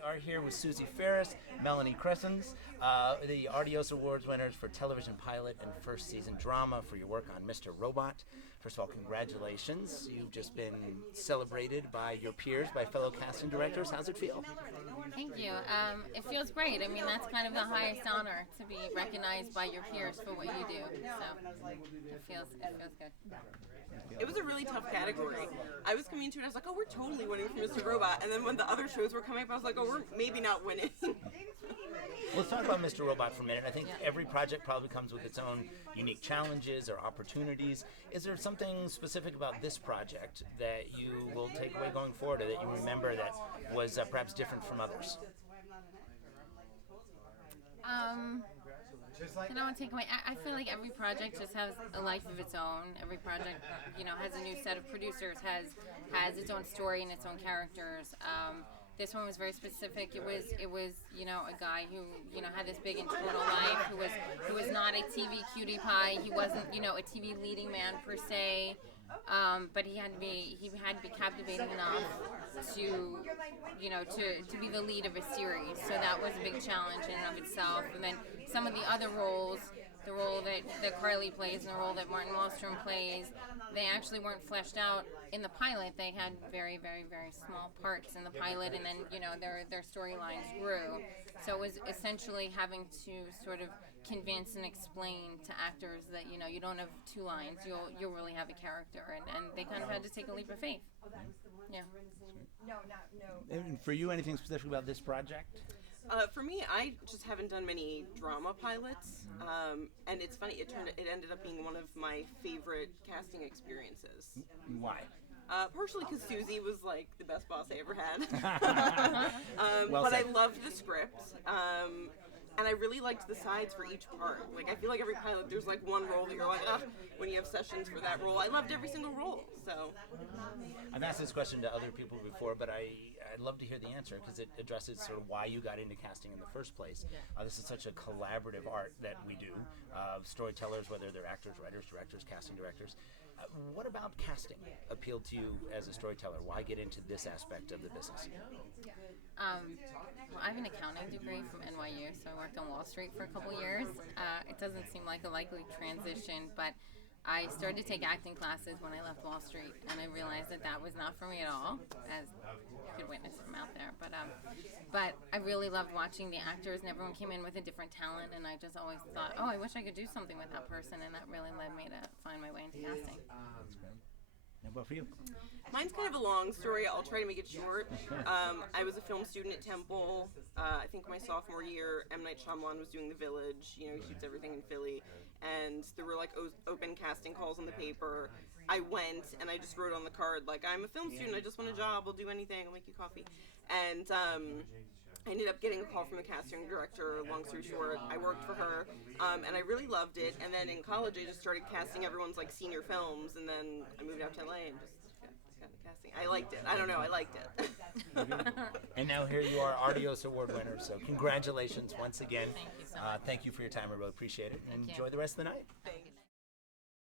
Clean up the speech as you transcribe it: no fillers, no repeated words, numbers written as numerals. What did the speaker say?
We are here with Susie Farris, Melanie Crecenz, the Artios Awards winners for television pilot and first season drama for your work on Mr. Robot. First of all, congratulations. You've just been celebrated by your peers, by fellow casting directors. How's it feel? Thank you. It feels great. I mean, that's kind of the highest honor, to be recognized by your peers for what you do. So it feels good. It was a really tough category. I was coming into it, I was like, oh, we're totally winning for Mr. Robot. And then when the other shows were coming up, I was like, oh, we're maybe not winning. Let's talk about Mr. Robot for a minute. I think every project probably comes with its own unique challenges or opportunities. Is there something specific about this project that you will take away going forward, or that you remember that was perhaps different from others? I feel like every project just has a life of its own. Every project, has a new set of producers, has its own story and its own characters. This one was very specific. It was a guy who had this big internal life, who was not a TV cutie pie. He wasn't a TV leading man per se. But he had to be captivating enough to be the lead of a series. So that was a big challenge in and of itself. And then some of the other roles, the role that Carly plays and the role that Martin Wallstrom plays, they actually weren't fleshed out in the pilot. They had very, very, very small parts in the pilot, and then their storylines grew. So it was essentially having to sort of convince and explain to actors that you don't have two lines, you'll really have a character, and they kind of had to take a leap of faith. Yeah. And for you, anything specific about this project? For me, I just haven't done many drama pilots, and it's funny. It ended up being one of my favorite casting experiences. Why? Partially because Susie was like the best boss I ever had. But I loved the script. And I really liked the sides for each part. Like, I feel like every pilot, there's like one role that you're like, ugh, when you have sessions for that role. I loved every single role, so. I've asked this question to other people before, but I'd love to hear the answer, because it addresses sort of why you got into casting in the first place. This is such a collaborative art that we do. Storytellers, whether they're actors, writers, directors, casting directors. What about casting appealed to you as a storyteller? Why get into this aspect of the business? Well, I have an accounting degree from NYU, so I worked on Wall Street for a couple years. It doesn't seem like a likely transition, but I started to take acting classes when I left Wall Street, and I realized that was not for me at all, as you could witness from out there. But I really loved watching the actors, and everyone came in with a different talent, and I just always thought, oh, I wish I could do something with that person, and that really led me to find my way into casting. How about for you? Mine's kind of a long story. I'll try to make it short. I was a film student at Temple. I think my sophomore year, M. Night Shyamalan was doing The Village. He shoots everything in Philly. And there were like open casting calls in the paper. I went and I just wrote on the card, like, I'm a film student. I just want a job. I'll do anything. I'll make you coffee. And I ended up getting a call from the casting director. Long story short, I worked for her, and I really loved it. And then in college, I just started casting everyone's like senior films, and then I moved out to LA and just got into casting. I liked it. I don't know. I liked it. And now here you are, Artios Award winner. So congratulations once again. Thank you so much. Thank you for your time. I really appreciate it. And enjoy the rest of the night. Thanks.